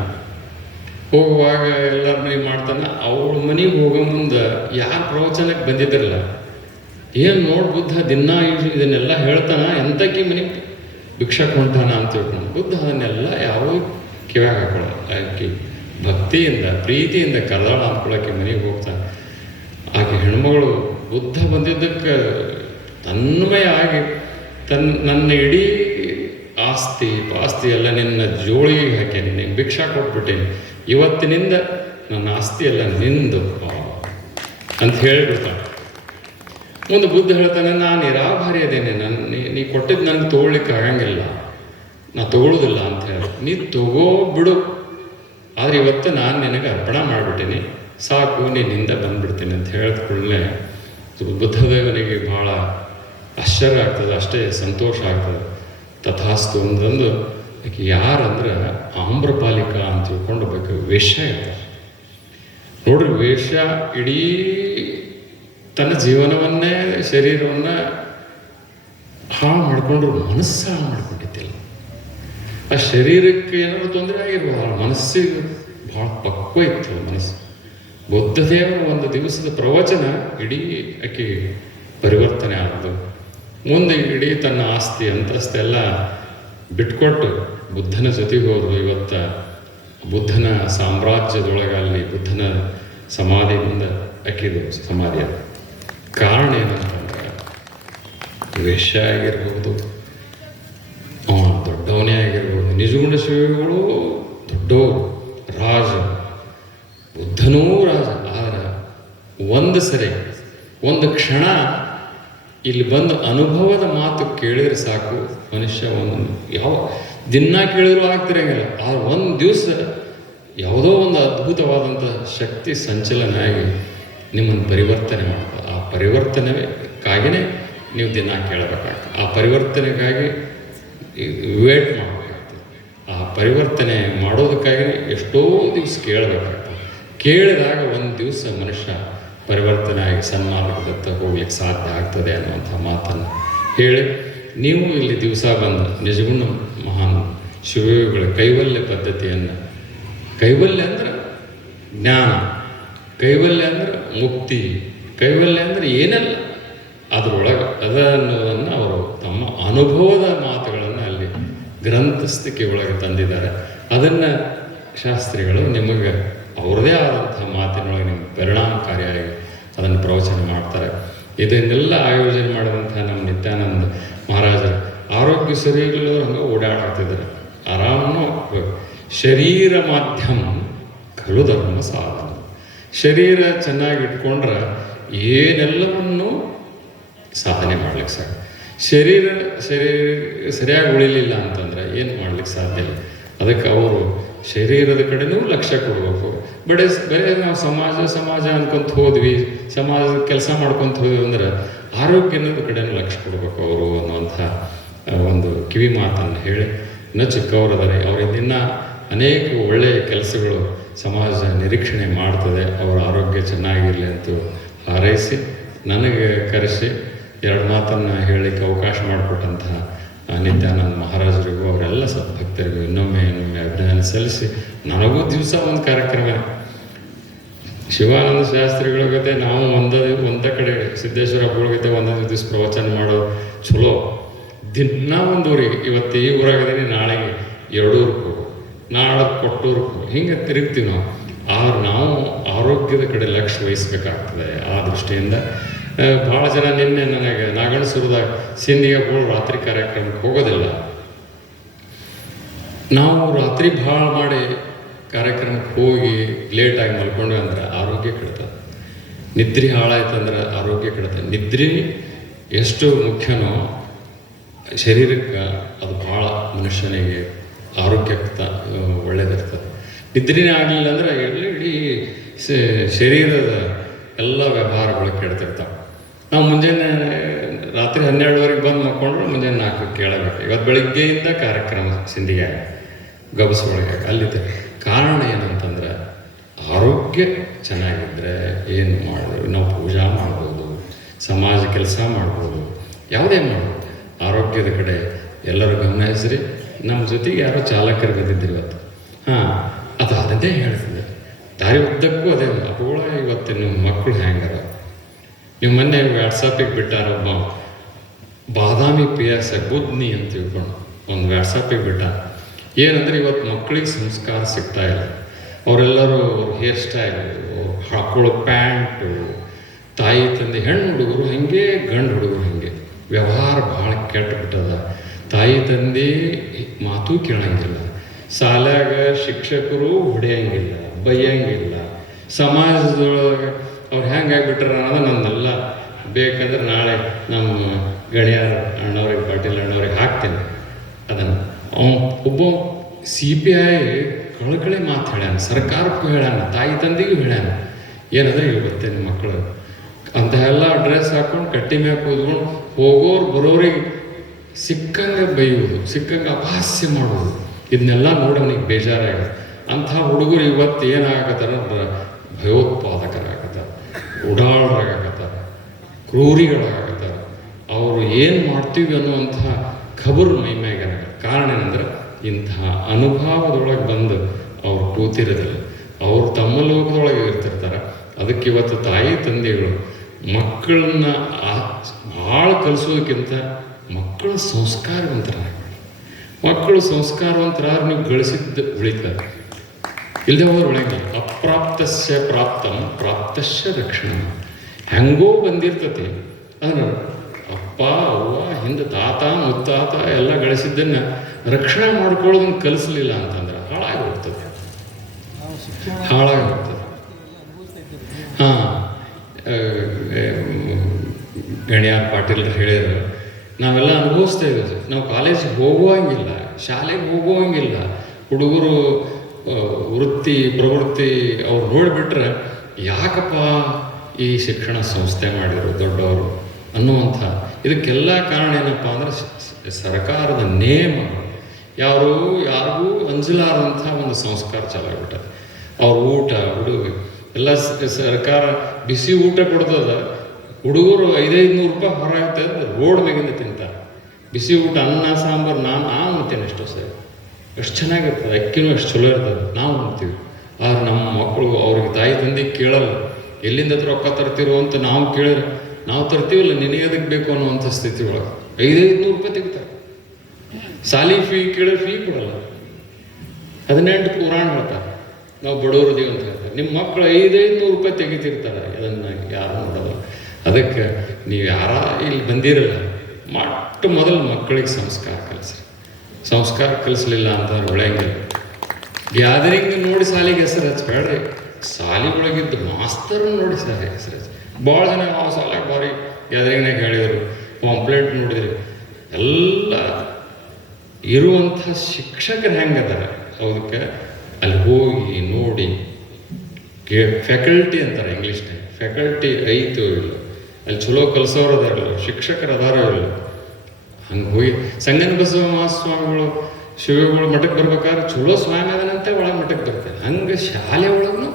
ಹೋಗುವಾಗ ಎಲ್ಲರ ಮನೆ ಮಾಡ್ತಾನೆ. ಅವಳ ಮನೆಗೆ ಹೋಗೋ ಮುಂದೆ ಯಾರು ಪ್ರವಚನಕ್ಕೆ ಬಂದಿದ್ದಿರಲ್ಲ ಏನು ನೋಡ್ ಬುದ್ಧ ದಿನ ಇದನ್ನೆಲ್ಲ ಹೇಳ್ತಾನ, ಎಂತಕಿ ಮನೆಗೆ ಭಿಕ್ಷಕ್ಕೆ ಹೊಂಟಾನ ಅಂತ ತಿಳ್ಕೊಂಡು ಬುದ್ಧ ಅದನ್ನೆಲ್ಲ ಯಾವ ಕಿವ್ಯಾಗ ಹಾಕೊಳ್ಳ ಭಕ್ತಿಯಿಂದ, ಪ್ರೀತಿಯಿಂದ ಕರ್ದಾಳ ಅಂದ್ಕೊಳ್ಳೋಕೆ ಮನೆಗೆ ಹೋಗ್ತಾನೆ. ಆಕೆ ಹೆಣ್ಮಗಳು ಬುದ್ಧ ಬಂದಿದ್ದಕ್ಕೆ ತನ್ಮಯ ಆಗಿ ತನ್ನ ನನ್ನ ಇಡೀ ಆಸ್ತಿ ಪಾಸ್ತಿ ಎಲ್ಲ ನಿನ್ನ ಜೋಳಿಗೆ ಹಾಕೇನಿ ನಿನ್ನ ಭಿಕ್ಷಾ ಕೊಟ್ಬಿಟ್ಟೇನಿ. ಇವತ್ತಿನಿಂದ ನನ್ನ ಆಸ್ತಿ ಎಲ್ಲ ನಿಂದು ಅಂತ ಹೇಳಿಬಿಡ್ತಾಳೆ ಮುಂದೆ ಬುದ್ಧ ಹೇಳ್ತಾನೆ, ನಾನು ನಿರಾಭಾರಿ ಅದೇನೆ. ನನ್ನ ನೀ- ನೀ ಕೊಟ್ಟಿದ್ದು ನನಗೆ ತೊಗೊಳ್ಲಿಕ್ಕೆ ಆಗಂಗಿಲ್ಲ. ನಾ ತಗೊಳ್ಳೋದಿಲ್ಲ ಅಂತ ಹೇಳಿ. ನೀ ತಗೋ ಬಿಡು. ಆದರೆ ಇವತ್ತು ನಾನು ನಿನಗೆ ಅರ್ಪಣ ಮಾಡಿಬಿಟ್ಟಿನಿ. ಸಾಕು, ನಿನ್ನಿಂದ ಬಂದ್ಬಿಡ್ತೀನಿ ಅಂತ ಹೇಳಿದ ಕೂಡಲೇ ಬುದ್ಧದೇವನಿಗೆ ಭಾಳ ಆಶ್ಚರ್ಯ ಆಗ್ತದೆ, ಅಷ್ಟೇ ಸಂತೋಷ ಆಗ್ತದೆ. ತಥಾಸ್ತು ಅಂತಂದು ಆಕೆ ಯಾರಂದ್ರೆ ಆಮ್ರಪಾಲಿಕ ಅಂತ ತಿಳ್ಕೊಂಡು ಬೇಕು. ವೇಷ ಇರ್ತಾರೆ. ನೋಡ್ರಿ ವೇಷ್ಯ ಇಡೀ ತನ್ನ ಜೀವನವನ್ನೇ, ಶರೀರವನ್ನ ಹಾಳು ಮಾಡಿಕೊಂಡ್ರು, ಮನಸ್ಸು ಹಾಳು ಮಾಡ್ಕೊಂಡಿದ್ದಿಲ್ಲ ಆ ಶರೀರಕ್ಕೆ ಏನಾದ್ರು ತೊಂದರೆ ಆಗಿರ್ಬೋದು ಮನಸ್ಸಿಗೆ ಭಾಳ ಪಕ್ವ ಇತ್ತು ಮನಸ್ಸು. ಬುದ್ಧದೇವರ ಒಂದು ದಿವಸದ ಪ್ರವಚನ ಇಡೀ ಆಕೆ ಪರಿವರ್ತನೆ ಆದ್ದು ಮುಂದೆ ಇಡೀ ತನ್ನ ಆಸ್ತಿ ಅಂತಸ್ತೆಲ್ಲ ಬಿಟ್ಕೊಟ್ಟು ಬುದ್ಧನ ಜೊತೆಗೆ ಹೋದರು. ಇವತ್ತು ಬುದ್ಧನ ಸಾಮ್ರಾಜ್ಯದೊಳಗಲ್ಲಿ ಬುದ್ಧನ ಸಮಾಧಿಯಿಂದ ಅಕ್ಕಿದು ಸಮಾಧಿ ಕಾರಣ ಏನಂತಂದ್ರೆ ವೇಷ ಆಗಿರ್ಬೋದು ದೊಡ್ಡವನೇ ಆಗಿರ್ಬೋದು ನಿಜಗುಣ ಶಿವಗಳು ದೊಡ್ಡವರು, ರಾಜ, ಬುದ್ಧನೂ ರಾಜ, ಆದ್ರೆ ಒಂದು ಸರಿ, ಒಂದು ಕ್ಷಣ ಇಲ್ಲಿ ಬಂದು ಅನುಭವದ ಮಾತು ಕೇಳಿದ್ರೆ ಸಾಕು ಮನುಷ್ಯ ಒಂದು ಯಾವ ದಿನ ಕೇಳಿದ್ರು ಆಗ್ತಿರಂಗಿಲ್ಲ, ಆ ಒಂದು ದಿವಸ ಯಾವುದೋ ಒಂದು ಅದ್ಭುತವಾದಂಥ ಶಕ್ತಿ ಸಂಚಲನ ಆಗಿ ನಿಮ್ಮನ್ನು ಪರಿವರ್ತನೆ ಮಾಡ್ತದೆ. ಆ ಪರಿವರ್ತನೆಗಾಗಿನೇ ನೀವು ದಿನ ಕೇಳಬೇಕಾಗ್ತದೆ. ಆ ಪರಿವರ್ತನೆಗಾಗಿ ವೇಟ್ ಮಾಡಬೇಕಾಗ್ತದೆ. ಆ ಪರಿವರ್ತನೆ ಮಾಡೋದಕ್ಕಾಗಿ ಎಷ್ಟೋ ದಿವಸ ಕೇಳಬೇಕಾಗ್ತದೆ. ಕೇಳಿದಾಗ ಒಂದು ದಿವಸ ಮನುಷ್ಯ ಪರಿವರ್ತನೆ ಆಗಿ ಸನ್ಮಾರ್ಗದತ್ತ ಹೋಗ್ಲಿಕ್ಕೆ ಸಾಧ್ಯ ಆಗ್ತದೆ ಅನ್ನುವಂಥ ಮಾತನ್ನು ಹೇಳಿ, ನೀವು ಇಲ್ಲಿ ದಿವಸ ಬಂದು ನಿಜಗುಣ ಮಹಾನ್ ಶಿವಯೋಗಿಗಳ ಕೈವಲ್ಯ ಪದ್ಧತಿಯನ್ನು, ಕೈವಲ್ಯ ಅಂದ್ರೆ ಜ್ಞಾನ, ಕೈವಲ್ಯ ಅಂದ್ರೆ ಮುಕ್ತಿ, ಕೈವಲ್ಯ ಅಂದ್ರೆ ಏನಲ್ಲ, ಅದರೊಳಗೆ ಅದ ಅನ್ನೋದನ್ನು ಅವರು ತಮ್ಮ ಅನುಭವದ ಮಾತುಗಳನ್ನು ಅಲ್ಲಿ ಗ್ರಂಥಸ್ಥಿಕೆ ಒಳಗೆ ತಂದಿದ್ದಾರೆ. ಅದನ್ನು ಶಾಸ್ತ್ರಿಗಳು ನಿಮಗೆ ಅವ್ರದೇ ಆದಂಥ ಮಾತಿನೊಳಗೆ ನಿಮ್ಗೆ ಪರಿಣಾಮಕಾರಿಯಾಗಿ ಅದನ್ನು ಪ್ರವಚನ ಮಾಡ್ತಾರೆ. ಇದನ್ನೆಲ್ಲ ಆಯೋಜನೆ ಮಾಡಿದಂಥ ನಮ್ಮ ನಿತ್ಯಾನಂದ ಮಹಾರಾಜರು ಆರೋಗ್ಯ ಸರಿ ಇಲ್ಲದವ್ರು ಹಂಗೆ ಓಡಾಡ್ತಿದ್ದಾರೆ ಆರಾಮನೂ ಶರೀರ ಮಾಧ್ಯಮ ಕಲು ಧರ್ಮ ಸಾಧನ. ಶರೀರ ಚೆನ್ನಾಗಿ ಇಟ್ಕೊಂಡ್ರೆ ಏನೆಲ್ಲವನ್ನು ಸಾಧನೆ ಮಾಡ್ಲಿಕ್ಕೆ ಸಾಧ್ಯ. ಶರೀರ ಶರೀರ ಸರಿಯಾಗಿ ಉಳಿಲಿಲ್ಲ ಅಂತಂದ್ರೆ ಏನು ಮಾಡ್ಲಿಕ್ಕೆ ಸಾಧ್ಯ ಇಲ್ಲ. ಅದಕ್ಕೆ ಅವರು ಶರೀರದ ಕಡೆನೂ ಲಕ್ಷ್ಯ ಕೊಡಬೇಕು. ಬಡೇ ಬೇರೆ ನಾವು ಸಮಾಜ ಸಮಾಜ ಅನ್ಕೊಂತ ಹೋದ್ವಿ, ಸಮಾಜ ಕೆಲಸ ಮಾಡ್ಕೊಂತ ಹೋದ್ವಿ ಅಂದ್ರೆ ಆರೋಗ್ಯದ ಕಡೆನೂ ಲಕ್ಷ್ಯ ಕೊಡ್ಬೇಕು ಅವರು ಅನ್ನುವಂಥ ಒಂದು ಕಿವಿ ಮಾತನ್ನು ಹೇಳಿ ಇನ್ನೂ ಚಿಕ್ಕವರದಾರೆ ಅವರಿಂದ ಅನೇಕ ಒಳ್ಳೆಯ ಕೆಲಸಗಳು ಸಮಾಜ ನಿರೀಕ್ಷಣೆ ಮಾಡ್ತದೆ, ಅವರ ಆರೋಗ್ಯ ಚೆನ್ನಾಗಿರಲಿ ಅಂತ ಹಾರೈಸಿ, ನನಗೆ ಕರೆಸಿ, ಎರಡು ಮಾತನ್ನು ಹೇಳಲಿಕ್ಕೆ ಅವಕಾಶ ಮಾಡಿಕೊಟ್ಟಂತಹ ನಿತ್ಯಾನಂದ ಮಹಾರಾಜರಿಗೂ ಅವರೆಲ್ಲ ಸದ್ಭಕ್ತರಿಗೂ ಇನ್ನೊಮ್ಮೆ ಇನ್ನೊಮ್ಮೆ ಸಲ್ಲಿಸಿ ನನಗೂ ದಿವಸ ಒಂದು ಕಾರ್ಯಕ್ರಮ. ಶಿವಾನಂದ ಶಾಸ್ತ್ರಿಗಳ ಜೊತೆ ನಾವು ಒಂದೇ, ಒಂದ ಕಡೆ ಸಿದ್ದೇಶ್ವರ ಹಬ್ಬಗಳ ಜೊತೆ ಒಂದೊಂದು ದಿವಸ ಪ್ರವಚನ ಮಾಡೋ ಚಲೋ. ದಿನ ಒಂದು ಊರಿಗೆ, ಇವತ್ತು ಈ ಊರಾಗದೀನಿ ನಾಳೆಗೆ ಎರಡೂರ್ಗೆ ಹೋಗು, ನಾಳೆ ಕೊಟ್ಟೂರ್ಕು ಹೋಗು ತಿರುಗ್ತೀವಿ ನಾವು. ಆದ್ರೆ ನಾವು ಆರೋಗ್ಯದ ಕಡೆ ಲಕ್ಷ್ಯ ವಹಿಸ್ಬೇಕಾಗ್ತದೆ ಆ ದೃಷ್ಟಿಯಿಂದ. ಭಾಳ ಜನ ನಿನ್ನೆ ನನಗೆ ನಾಗಣಸುರದಾಗ ಸಿಂಧಿಗೆ ಹೋಗಿ ರಾತ್ರಿ ಕಾರ್ಯಕ್ರಮಕ್ಕೆ ಹೋಗೋದಿಲ್ಲ. ನಾವು ರಾತ್ರಿ ಭಾಳ ಮಾಡಿ ಕಾರ್ಯಕ್ರಮಕ್ಕೆ ಹೋಗಿ ಲೇಟಾಗಿ ಮಲ್ಕೊಂಡ್ವಿ ಅಂದ್ರೆ ಆರೋಗ್ಯ ಕೆಡ್ತದೆ. ನಿದ್ರೆ ಹಾಳಾಯ್ತಂದ್ರೆ ಆರೋಗ್ಯ ಕೆಡ್ತದೆ. ನಿದ್ರೆ ಎಷ್ಟು ಮುಖ್ಯನೋ ಶರೀರಕ್ಕೆ ಅದು ಭಾಳ ಮನುಷ್ಯನಿಗೆ ಆರೋಗ್ಯಕ್ಕೆ ಒಳ್ಳೇದಿರ್ತದೆ. ನಿದ್ರೆನೇ ಆಗಲಿಲ್ಲ ಅಂದ್ರೆ ಎಲ್ಲಿ ಇಡೀ ಶರೀರದ ಎಲ್ಲ ವ್ಯವಹಾರಗಳು ಕೆಡ್ತಿರ್ತಾವೆ. ನಾವು ಮುಂಜಾನೆ ರಾತ್ರಿ ಹನ್ನೆರಡುವರೆಗೆ ಬಂದು ಮಕ್ಕೊಂಡ್ರೆ ಮುಂಜಾನೆ ನಾಲ್ಕು ಕೇಳಬೇಕು. ಇವತ್ತು ಬೆಳಗ್ಗೆಯಿಂದ ಕಾರ್ಯಕ್ರಮ ಸಿಂಧಿಯಾಗ ಗಬಸೊಳಗೆ ಅಲ್ಲಿದ್ದ ಕಾರಣ ಏನಂತಂದ್ರೆ, ಆರೋಗ್ಯ ಚೆನ್ನಾಗಿದ್ದರೆ ಏನು ಮಾಡಿದ್ರು ನಾವು ಪೂಜಾ ಮಾಡ್ಬೋದು, ಸಮಾಜ ಕೆಲಸ ಮಾಡ್ಬೋದು, ಯಾವುದೇ ಮಾಡ್ಬೋದು. ಆರೋಗ್ಯದ ಕಡೆ ಎಲ್ಲರೂ ಗಮನ ಹರಿಸ್ರಿ. ನಮ್ಮ ಜೊತೆಗೆ ಯಾರೋ ಚಾಲಕರು ಬಂದಿದ್ದರು ಇವತ್ತು. ಹಾಂ, ಅದು ಅದನ್ನೇ ಹೇಳ್ತಿದ್ದೆ. ದಾರಿ ಉದ್ದಕ್ಕೂ ಅದೇ ಅವುಗಳ ಇವತ್ತಿನ ಮಕ್ಕಳು ಹೆಂಗಾರ ನೀವು ಮೊನ್ನೆ ವ್ಯಾಟ್ಸಾಪಿಗೆ ಬಿಟ್ಟಾರ ಒಬ್ಬ ಬಾದಾಮಿ ಪಿ ಎಸ್ ಬುದ್ನಿ ಅಂತ ತಿಳ್ಕೊಂಡು ಒಂದು ವ್ಯಾಟ್ಸಾಪಿಗೆ ಬಿಟ್ಟ. ಏನಂದ್ರೆ ಇವತ್ತು ಮಕ್ಕಳಿಗೆ ಸಂಸ್ಕಾರ ಸಿಗ್ತಾ ಇಲ್ಲ. ಅವರೆಲ್ಲರೂ ಹೇರ್ ಸ್ಟೈಲ್ ಹಾಕೊಳ್ಳೋ ಪ್ಯಾಂಟು, ತಾಯಿ, ತಂದೆ, ಹೆಣ್ಣು ಹುಡುಗರು ಹಾಗೆ, ಗಂಡು ಹುಡುಗರು ಹಾಗೆ. ವ್ಯವಹಾರ ಭಾಳ ಕೆಟ್ಟಬಿಟ್ಟದ ತಾಯಿ, ತಂದೆ ಮಾತು ಕೇಳಂಗಿಲ್ಲ. ಶಾಲ್ಯಾಗ ಶಿಕ್ಷಕರು ಹೊಡೆಯಂಗಿಲ್ಲ, ಬೈಯಂಗಿಲ್ಲ. ಸಮಾಜದೊಳಗೆ ಅವ್ರು ಹೆಂಗಾಗ್ಬಿಟ್ರೆ ಅನ್ನೋದು ನನ್ನೆಲ್ಲ ಬೇಕಂದ್ರೆ ನಾಳೆ ನಮ್ಮ ಗಣ್ಯಾರ ಅಣ್ಣವ್ರಿಗೆ, ಪಾಟೀಲ್ ಅಣ್ಣವ್ರಿಗೆ ಹಾಕ್ತೀನಿ. ಅದನ್ನು. ಅವನು ಒಬ್ಬ ಸಿ ಪಿ ಐ ಕಳಕಳಿ ಮಾತು ಹೇಳ್ಯಾನ, ಸರ್ಕಾರಕ್ಕೂ ಹೇಳ್ಯಾನ, ತಾಯಿ ತಂದೆಗೂ ಹೇಳ್ಯಾನ. ಏನಂದ್ರೆ ಇವತ್ತಿನ ಮಕ್ಕಳು. ಅಂತ ಎಲ್ಲ ಡ್ರೆಸ್ ಹಾಕೊಂಡು ಕಟ್ಟಿ ಮ್ಯಾಗ ಕೂತ್ಕೊಂಡು ಹೋಗೋರು ಬರೋರಿಗೆ ಸಿಕ್ಕಂಗೆ ಬೈಯುವುದು, ಸಿಕ್ಕಂಗೆ ಅಪಹಾಸ್ಯ ಮಾಡುವುದು. ಇದನ್ನೆಲ್ಲ ನೋಡಿ ಅವನಿಗೆ ಬೇಜಾರಾಗಿದೆ. ಅಂಥ ಹುಡುಗರು ಇವತ್ತು ಏನಾಗತ್ತಾರ ಭಯೋತ್ಪಾದಕರಾಗತ್ತಾರ ಉಡಾಳರಾಗತ್ತಾರ ಕ್ರೂರಿಗಳಾಗತ್ತಾರ ಅವರು ಏನು ಮಾಡ್ತೀವಿ ಅನ್ನುವಂತಹ ಖಬರು ಮೈ ಮ್ಯಾಗ ಕಾರಣ ಏನಂದ್ರೆ, ಇಂತಹ ಅನುಭವದೊಳಗೆ ಬಂದು ಅವ್ರು ಕೂತಿರೋದಿಲ್ಲ. ಅವ್ರು ತಮ್ಮ ಲೋಕದೊಳಗೆ ಇರ್ತಿರ್ತಾರೆ. ಅದಕ್ಕೆ ಇವತ್ತು ತಾಯಿ, ತಂದೆಗಳು ಮಕ್ಕಳನ್ನ ಭಾಳ ಕಲಿಸೋದಕ್ಕಿಂತ ಮಕ್ಕಳು ಸಂಸ್ಕಾರವಂತರಾಗಿ ಮಕ್ಕಳು ಸಂಸ್ಕಾರವಂತರಾದ್ರೆ ನೀವು ಗಳಿಸಿದ್ದು ಉಳಿತಾರೆ ಇಲ್ಲದೆ ಹೋದ್ರೆ ಉಳಿಯಂಗಿಲ್ಲ. ಅಪ್ರಾಪ್ತಸ್ಯ ಪ್ರಾಪ್ತಂ, ಪ್ರಾಪ್ತಸ್ಯ ರಕ್ಷಣ. ಹೆಂಗೋ ಬಂದಿರ್ತತಿ. ಅದನ್ನು ಅಪ್ಪ, ಅವ್ವ, ಹಿಂದೆ ತಾತ, ಮುತ್ತಾತ ಎಲ್ಲ ಗಳಿಸಿದ್ದನ್ನು ರಕ್ಷಣೆ ಮಾಡ್ಕೊಳ್ಳೋದನ್ನ ಕಲಿಸಲಿಲ್ಲ ಅಂತಂದ್ರೆ ಹಾಳಾಗಿ ಹೋಗ್ತದೆ ಹಾಳಾಗಿ ಹೋಗ್ತದೆ ಹಾಂ ಗಣ್ಯಾರ್ ಪಾಟೀಲ್ ಹೇಳಿದ್ರು, ನಾವೆಲ್ಲ ಅನುಭವಿಸ್ತಾ ಇದ್ದೀವಿ ನಾವು ಕಾಲೇಜಿಗೆ ಹೋಗುವಂಗಿಲ್ಲ, ಶಾಲೆಗೆ ಹೋಗುವಂಗಿಲ್ಲ. ಹುಡುಗರು ವೃತ್ತಿ, ಪ್ರವೃತ್ತಿ ಅವ್ರು ನೋಡಿಬಿಟ್ರೆ ಯಾಕಪ್ಪ ಈ ಶಿಕ್ಷಣ ಸಂಸ್ಥೆ ಮಾಡಿದ್ರು ದೊಡ್ಡವರು ಅನ್ನುವಂಥ ಇದಕ್ಕೆಲ್ಲ ಕಾರಣ ಏನಪ್ಪ ಅಂದರೆ ಸರ್ಕಾರದ ನೇಮ. ಯಾರು, ಯಾರಿಗೂ ಅಂಜಲಾರದಂಥ ಒಂದು ಸಂಸ್ಕಾರ ಚಾಲಾಗ್ಬಿಟ್ಟದೆ. ಅವ್ರ ಊಟ ಹುಡುಗ ಎಲ್ಲ ಸರ್ಕಾರ ಬಿಸಿ ಊಟ ಕೊಡ್ತದ, ಹುಡುಗರು ಐದೈದು ನೂರು ರೂಪಾಯಿ ಹೊರ ಆಗ್ತದೆ ರೋಡ್ ಬೇಗಿಂದ ತಿಂತಾರೆ. ಬಿಸಿ ಊಟ ಅನ್ನ, ಸಾಂಬಾರು, ನಾನು ಆ ಮತ್ತೇನೆ ಎಷ್ಟೋ ಸರಿ. ಎಷ್ಟು ಚೆನ್ನಾಗಿರ್ತದೆ, ಅಕ್ಕಿನೂ ಎಷ್ಟು ಚಲೋ ಇರ್ತದೆ. ನಾವು ಉಣ್ತೀವಿ ಆದ್ರೆ ನಮ್ಮ ಮಕ್ಕಳು ಅವ್ರಿಗೆ ತಾಯಿ ತಂದೆ ಕೇಳಲ್ಲ. ಎಲ್ಲಿಂದ ರೊಕ್ಕ ತರ್ತಿರೋ ಅಂತ ನಾವು ಕೇಳಿದ್ರೆ, ನಾವು ತರ್ತೀವಲ್ಲ, ನಿನಗೆ ಅದಕ್ಕೆ ಬೇಕು ಅನ್ನುವಂಥ ಸ್ಥಿತಿ ಒಳಗೆ. ಐದೈದು ನೂರು ರೂಪಾಯಿ ತೆಗಿತಾರೆ. ಸಾಲಿ ಫೀ ಕೇಳಿದ್ರೆ ಫೀ ಕೊಡಲ್ಲ. ಹದಿನೆಂಟು ಪುರಾಣ ಹೇಳ್ತಾರೆ. ನಾವು ಬಡವರು ದೇವ್ ಅಂತ ಹೇಳ್ತಾರೆ. ನಿಮ್ಮ ಮಕ್ಕಳು ಐದೈದು ನೂರು ರೂಪಾಯಿ ತೆಗಿತಿರ್ತಾರೆ. ಅದನ್ನು ಯಾರು ನೋಡಲ್ಲ. ಅದಕ್ಕೆ ನೀವು ಯಾರ ಇಲ್ಲಿ ಬಂದಿರಲ್ಲ. ಮಟ್ಟ ಮೊದಲು ಮಕ್ಕಳಿಗೆ ಸಂಸ್ಕಾರ ಕಲಿಸ್ರಿ. ಸಂಸ್ಕಾರ ಕಲಿಸ್ಲಿಲ್ಲ ಅಂತ ಒಳಗೆ. ಗ್ಯಾದರಿಂಗ್ ನೋಡಿ ಸಾಲಿಗೆ ಹೆಸರು ಹಚ್ಬೇಡ್ರಿ ಸಾಲಿ ಒಳಗಿದ್ದು ಮಾಸ್ತರ್ ನೋಡಿ ಸರ್ ಹೆಸರು ಹಚ್ಚಿ ಭಾಳ ಜನ ಆ ಸಾಲಾಗ ಬಾರಿ ಗ್ಯಾದರಿಂಗ್ನಾಗ ಹೇಳಿದರು ಪಾಂಪ್ಲೆಟ್ ನೋಡಿದ್ರಿ. ಎಲ್ಲ ಇರುವಂಥ ಶಿಕ್ಷಕರು ಹೆಂಗದಾರ? ಅದಕ್ಕೆ ಅಲ್ಲಿ ಹೋಗಿ ನೋಡಿ ಫ್ಯಾಕಲ್ಟಿ ಅಂತಾರೆ ಇಂಗ್ಲೀಷ್ನಾಗ ಫ್ಯಾಕಲ್ಟಿ ಐತೋ ಅಲ್ಲಿ ಚಲೋ ಕಲಿಸೋರು ಅದಾರಲ್ಲ? ಶಿಕ್ಷಕರು ಅದಾರೋ ಇಲ್ಲ? ಹಂಗೆ ಹೋಗಿ ಸಂಗನ ಬಸವ ಮಹಾಸ್ವಾಮಿಗಳು ಶಿವಗಳು ಮಠಕ್ಕೆ ಬರ್ಬೇಕಾದ್ರೆ ಚಲೋ ಸ್ವಾಮಿ ಅದನಂತೆ, ಒಳಗೆ ಮಠಕ್ಕೆ ಬರ್ತಾರೆ ಹಂಗೆ ಶಾಲೆ ಒಳಗೂ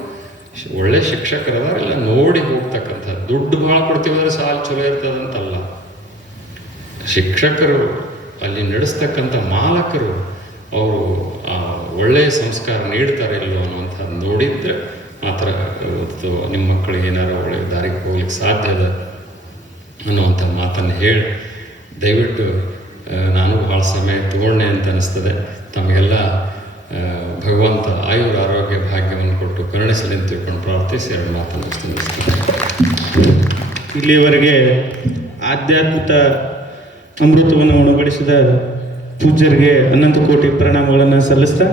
ಒಳ್ಳೆ ಶಿಕ್ಷಕರದಾರ ನೋಡಿ ಹೋಗ್ತಕ್ಕಂಥ ದುಡ್ಡು ಭಾಳ ಕೊಡ್ತೀವಂದ್ರೆ ಸಾಲು ಚಲೋ ಇರ್ತದಂತಲ್ಲ. ಶಿಕ್ಷಕರು, ಅಲ್ಲಿ ನಡೆಸ್ತಕ್ಕಂಥ ಮಾಲಕರು, ಅವರು ಒಳ್ಳೆಯ ಸಂಸ್ಕಾರ ನೀಡ್ತಾರೆ ಇಲ್ಲೋ ಅನ್ನುವಂಥದ್ದು ನೋಡಿದ್ರೆ ಮಾತ್ರ ಇವತ್ತು ನಿಮ್ಮ ಮಕ್ಕಳಿಗೆ ಏನಾರು ಒಳ್ಳೆ ದಾರಿಗೆ ಹೋಗ್ಲಿಕ್ಕೆ ಸಾಧ್ಯ ಅದ ಅನ್ನುವಂಥ ಮಾತನ್ನು ಹೇಳಿ ದಯವಿಟ್ಟು ನಾನು ಭಾಳ ಸಮಯ ತಗೊಂಡೆ ಅಂತ ಅನ್ನಿಸ್ತದೆ ತಮಗೆಲ್ಲ ಭಗವಂತ ಆಯುರ ಆರೋಗ್ಯ ಭಾಗ್ಯವನ್ನು ಕೊಟ್ಟು ಕರುಣಿಸಲಿ ಅಂತ ತಿಳ್ಕೊಂಡು ಪ್ರಾರ್ಥಿಸಿ, ಎರಡು ಮಾತನ್ನು ಮುಗಿಸ್ತೀನಿ. ಇಲ್ಲಿಯವರೆಗೆ ಆಧ್ಯಾತ್ಮಿಕ ಅಮೃತವನ್ನು ಉಣಬಡಿಸಿದ ಪೂಜ್ಯರಿಗೆ ಅನಂತ ಕೋಟಿ ಪ್ರಣಾಮಗಳನ್ನು ಸಲ್ಲಿಸ್ತಾ